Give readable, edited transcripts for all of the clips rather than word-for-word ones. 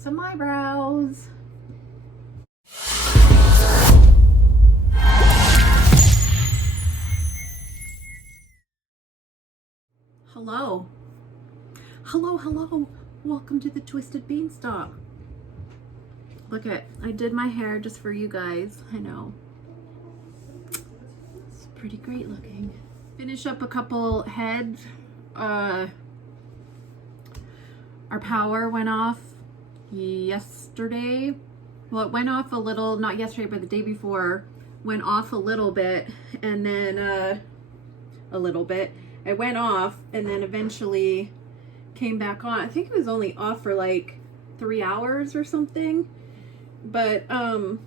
some eyebrows. Hello. Hello, hello. Welcome to the Twisted Beanstalk. Look at, I did my hair just for you guys. I know. It's pretty great looking. Finish up a couple heads. Our power went off yesterday. Well, it went off a little, not yesterday, but the day before. Went off a little bit, and then a little bit. It went off, and then eventually came back on. I think it was only off for like 3 hours or something. But then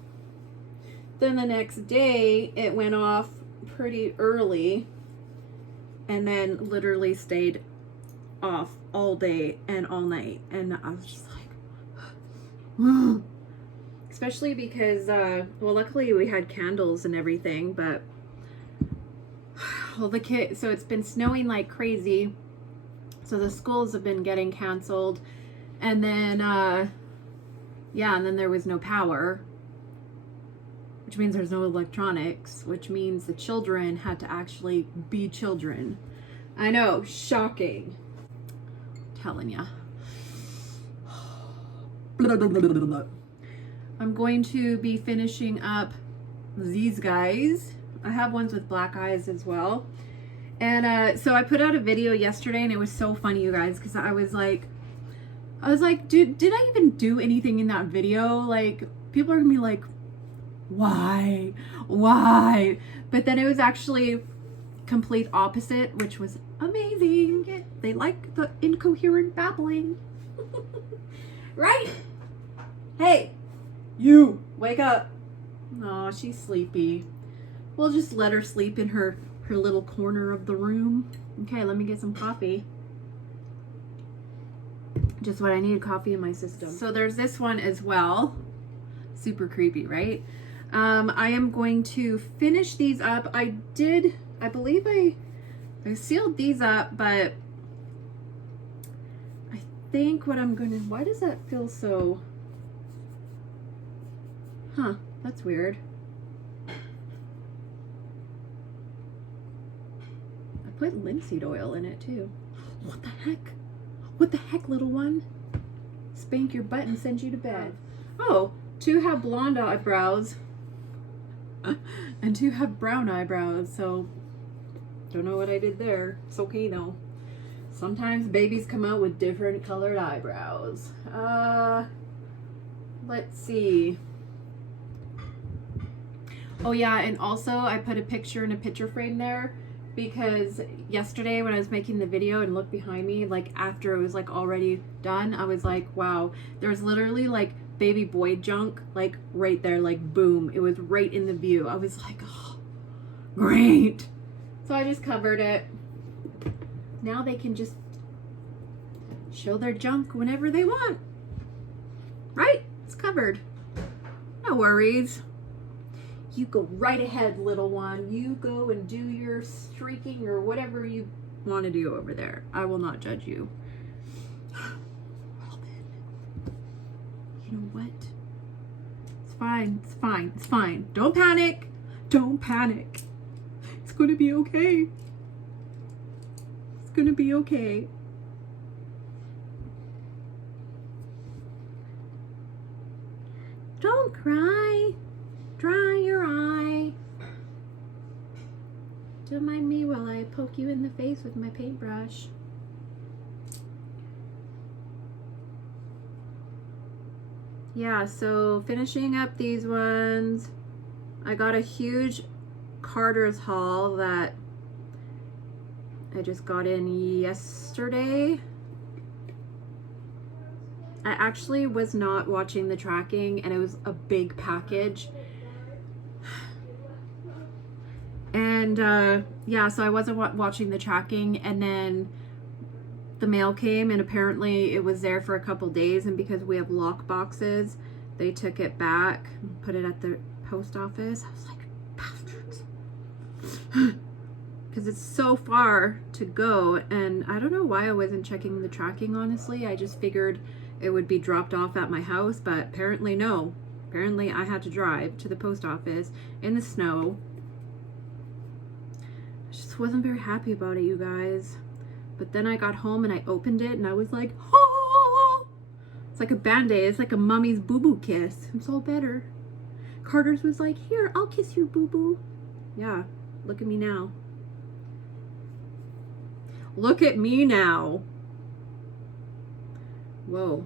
the next day it went off pretty early, and then literally stayed off all day and all night. And I was just like, especially because well, luckily we had candles and everything, but well, the kid, so it's been snowing like crazy, so the schools have been getting canceled, and then yeah, and then there was no power, which means there's no electronics, which means the children had to actually be children. I know, shocking. I'm telling ya. I'm going to be finishing up these guys. I have ones with black eyes as well. And so I put out a video yesterday, and it was so funny, you guys, because I was like, dude, did I even do anything in that video? Like, people are gonna be like, why? But then it was actually complete opposite, which was amazing. They like the incoherent babbling. Right? Hey, you, wake up. Oh, she's sleepy. We'll just let her sleep in her little corner of the room. Okay, let me get some coffee. Just what I need, coffee in my system. So there's this one as well. Super creepy, right? I am going to finish these up. I believe I sealed these up, but I think what I'm gonna, why does that feel so, that's weird. I put linseed oil in it too. What the heck? What the heck, little one? Spank your butt and send you to bed. Oh, 2 have blonde eyebrows and 2 have brown eyebrows, so don't know what I did there. It's okay though. Sometimes babies come out with different colored eyebrows. Let's see. Oh yeah, and also I put a picture in a picture frame there, because yesterday when I was making the video and looked behind me, like after it was like already done, I was like, wow, there's literally like baby boy junk like right there, like boom, it was right in the view. I was like, oh, great. So I just covered it. Now they can just show their junk whenever they want. Right? It's covered. No worries. You go right ahead, little one. You go and do your streaking or whatever you want to do over there. I will not judge you. Well then, you know what? It's fine. It's fine. It's fine. Don't panic. Don't panic. It's going to be okay. It's going to be okay. Don't cry. Dry your eye. Don't mind me while I poke you in the face with my paintbrush. Yeah, so finishing up these ones. I got a huge Carter's haul that I just got in yesterday. I actually was not watching the tracking, and it was a big package. And yeah, so I wasn't watching the tracking, and then the mail came, and apparently it was there for a couple days, and because we have lock boxes, they took it back and put it at the post office. I was like, bastards. because it's so far to go, and I don't know why I wasn't checking the tracking, honestly. I just figured it would be dropped off at my house, but apparently no. Apparently I had to drive to the post office in the snow. I just wasn't very happy about it, you guys. But then I got home and I opened it and I was like, oh! It's like a Band-Aid. It's like a mommy's boo-boo kiss. It's all better. Carter's was like, here, I'll kiss you, boo-boo. Yeah, look at me now. Look at me now. Whoa.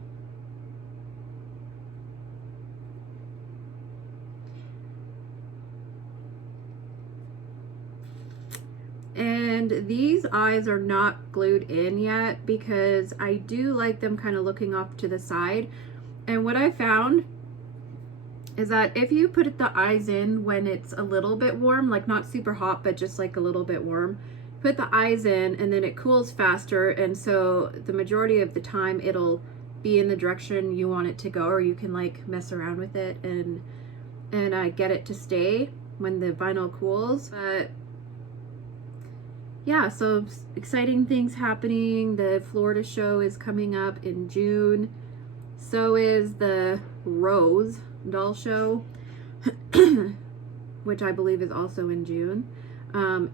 And these eyes are not glued in yet because I do like them kind of looking off to the side. And what I found is that if you put the eyes in when it's a little bit warm, like not super hot, but just like a little bit warm, put the eyes in and then it cools faster. And so the majority of the time it'll be in the direction you want it to go, or you can like mess around with it and get it to stay when the vinyl cools. But yeah, so exciting things happening. The Florida show is coming up in June. So is the Rose doll show, which I believe is also in June.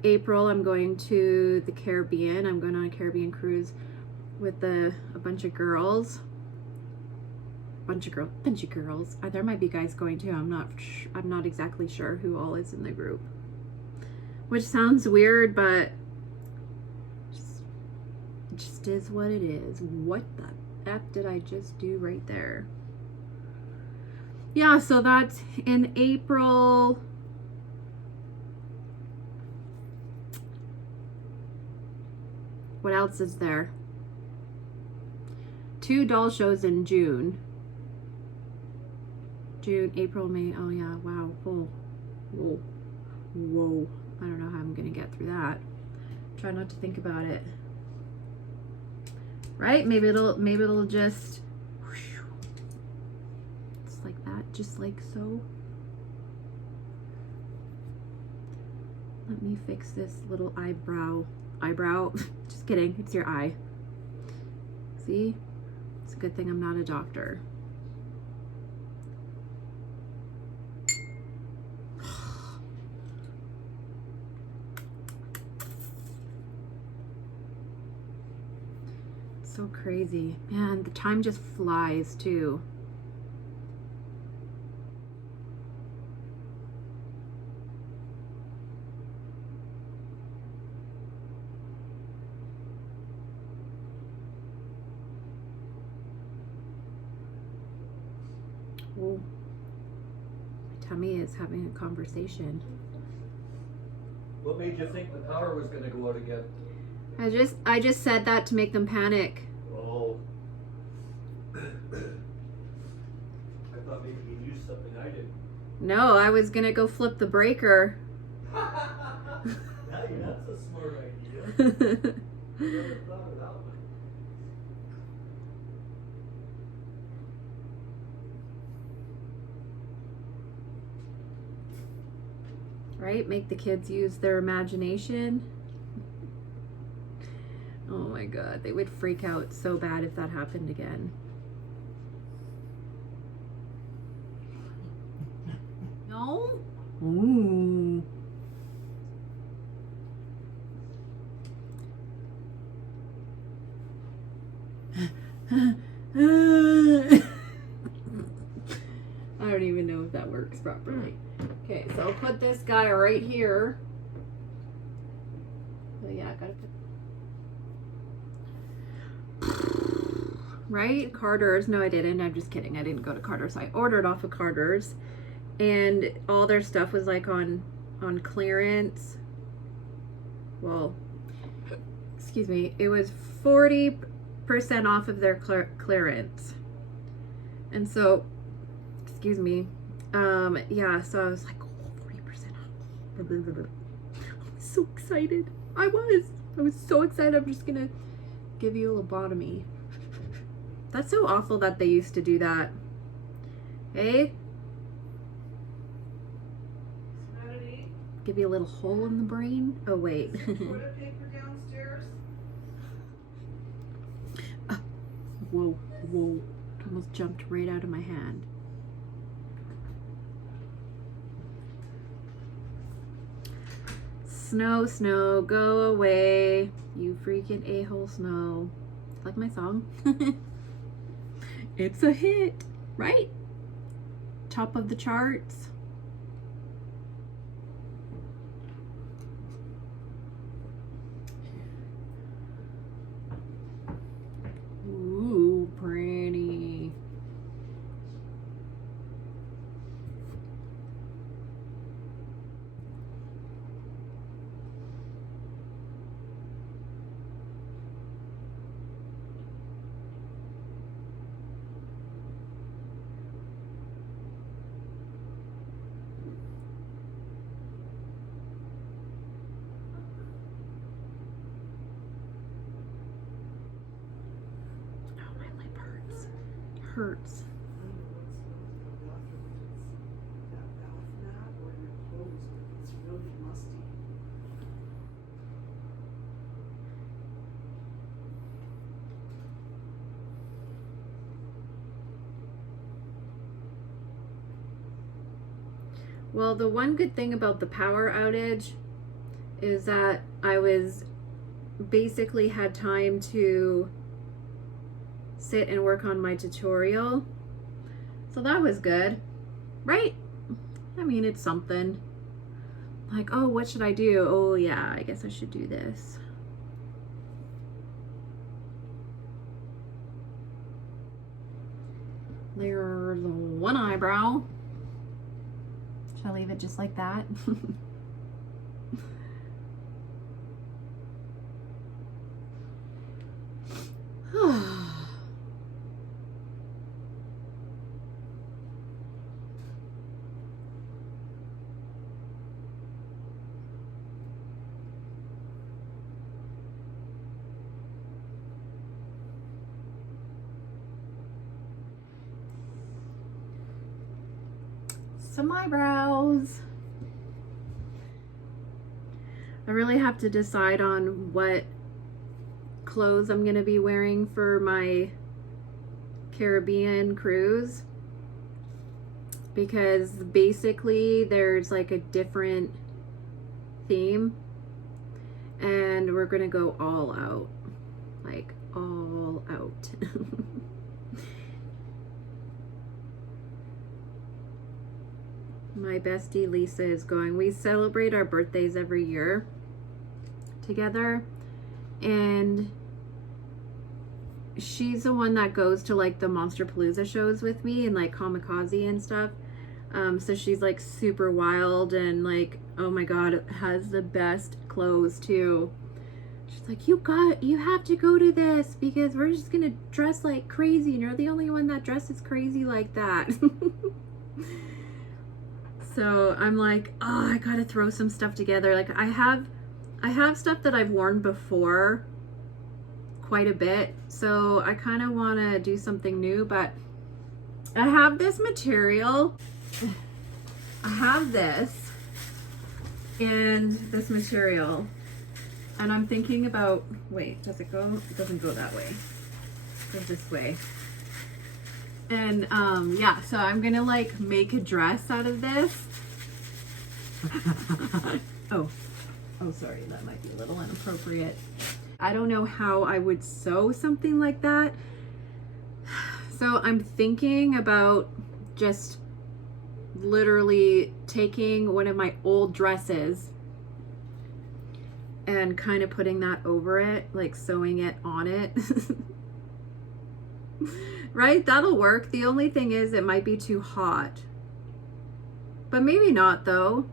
April, I'm going to the Caribbean. I'm going on a Caribbean cruise with a bunch of girls. Bunch of girls. There might be guys going too. I'm not exactly sure who all is in the group. Which sounds weird, but it just is what it is. What the F did I just do right there? Yeah, so that's in April. What else is there? 2 doll shows in June. June, April, May. Oh yeah, wow. Oh, whoa, whoa. I don't know how I'm gonna get through that. Try not to think about it. Right? Maybe it'll just like that, just like so. Let me fix this little eyebrow. Just kidding, it's your eye. See? It's a good thing I'm not a doctor. It's so crazy. Man, the time just flies too. Oh, my tummy is having a conversation. What made you think the power was going to go out again? I just said that to make them panic. Oh. I thought maybe you knew something I didn't. No, I was gonna go flip the breaker. That's a smart idea. Never thought of that one. Right? Make the kids use their imagination. Oh my god, they would freak out so bad if that happened again. No? Ooh. I don't even know if that works properly. Okay, so I'll put this guy right here. So yeah, I gotta put... Right? Carter's. No, I didn't. I'm just kidding. I didn't go to Carter's. I ordered off of Carter's. And all their stuff was like on clearance. Well, excuse me. It was 40% off of their clearance. And so, excuse me. Yeah, so I was like, oh, 40% off. I was so excited. I was so excited. I'm just gonna give you a lobotomy. That's so awful that they used to do that. Hey? Give you a little hole in the brain. Oh wait. Toilet paper downstairs? Whoa, whoa. It almost jumped right out of my hand. Snow, snow, go away. You freaking a-hole snow. Like my song. It's a hit, right? Top of the charts. Ooh, pretty. Hurts. That bath mat or your clothes, it's really musty. Well, the one good thing about the power outage is that I was basically had time to sit and work on my tutorial. So that was good, right? I mean, it's something. Like, oh, what should I do? Oh yeah, I guess I should do this. There's one eyebrow. Should I leave it just like that? Some eyebrows. I really have to decide on what clothes I'm gonna be wearing for my Caribbean cruise, because basically there's like a different theme and we're gonna go all out, like all out. My bestie Lisa is going. We celebrate our birthdays every year together, and she's the one that goes to like the Monsterpalooza shows with me and like Kamikaze and stuff. So she's like super wild and like, oh my god, has the best clothes too. She's like, you have to go to this because we're just gonna dress like crazy and you're the only one that dresses crazy like that. So I'm like, oh, I gotta throw some stuff together. Like I have stuff that I've worn before quite a bit, so I kind of want to do something new. But I have this material. I have this and this material, and I'm thinking about, wait, does it go? It doesn't go that way. It goes this way. And yeah, so I'm gonna like make a dress out of this. oh sorry, that might be a little inappropriate. I don't know how I would sew something like that, so I'm thinking about just literally taking one of my old dresses and kind of putting that over it, like sewing it on it. Right? That'll work. The only thing is it might be too hot. But maybe not though.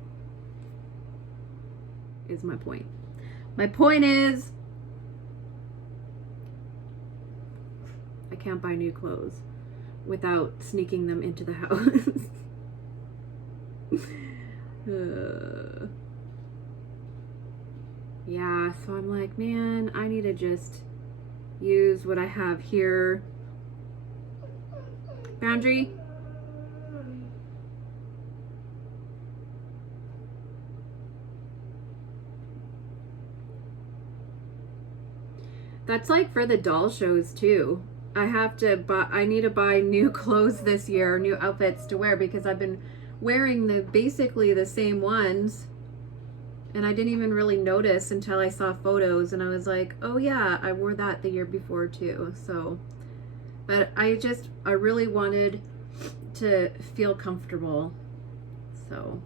Is my point. My point is I can't buy new clothes without sneaking them into the house. Yeah, so I'm like, man, I need to just use what I have here. Boundary. That's like for the doll shows too. I need to buy new clothes this year, new outfits to wear, because I've been wearing basically the same ones, and I didn't even really notice until I saw photos and I was like, oh yeah, I wore that the year before too. So, but I really wanted to feel comfortable. So,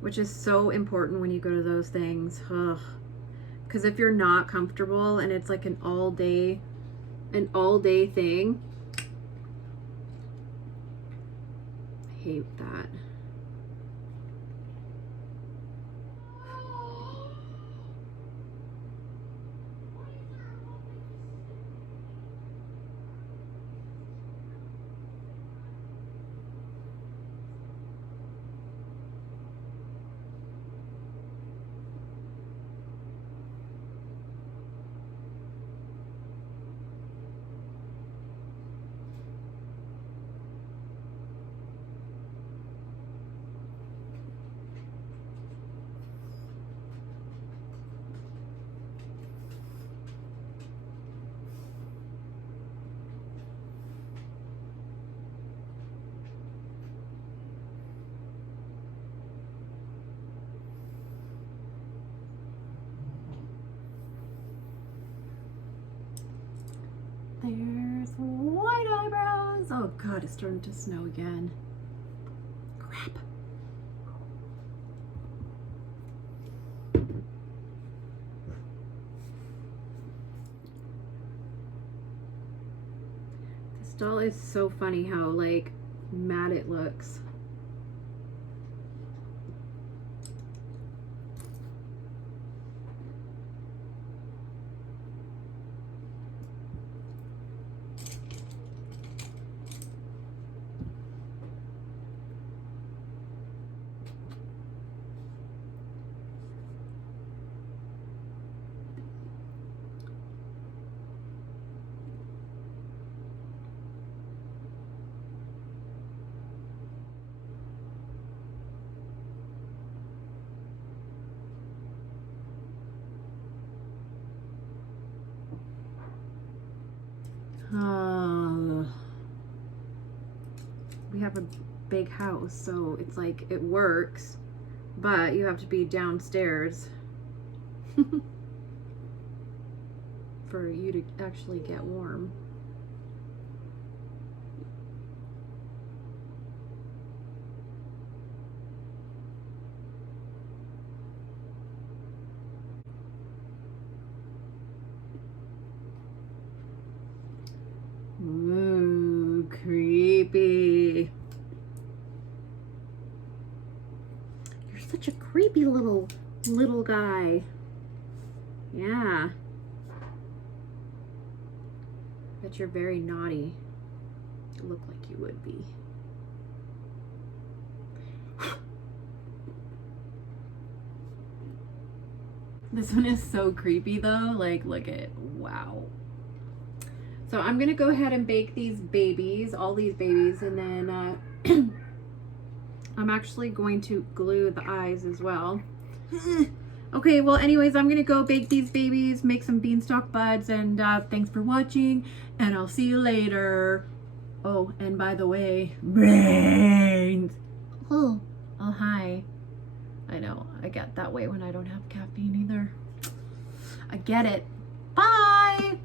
which is so important when you go to those things. Ugh. Because if you're not comfortable and it's like an all day thing, I hate that. There's white eyebrows. Oh God, it's starting to snow again. Crap. This doll is so funny how like mad it looks. We have a big house, so it's like it works, but you have to be downstairs for you to actually get warm. Ooh, creepy. You're such a creepy little guy. Yeah. Bet you're very naughty. You look like you would be. This one is so creepy though. Like, look at, wow. So I'm gonna go ahead and bake these babies, all these babies, and then I'm actually going to glue the eyes as well. Okay, well anyways, I'm gonna go bake these babies, make some beanstalk buds, and thanks for watching, and I'll see you later. Oh, and by the way, brains. Oh, hi. I know, I get that way when I don't have caffeine either. I get it. Bye!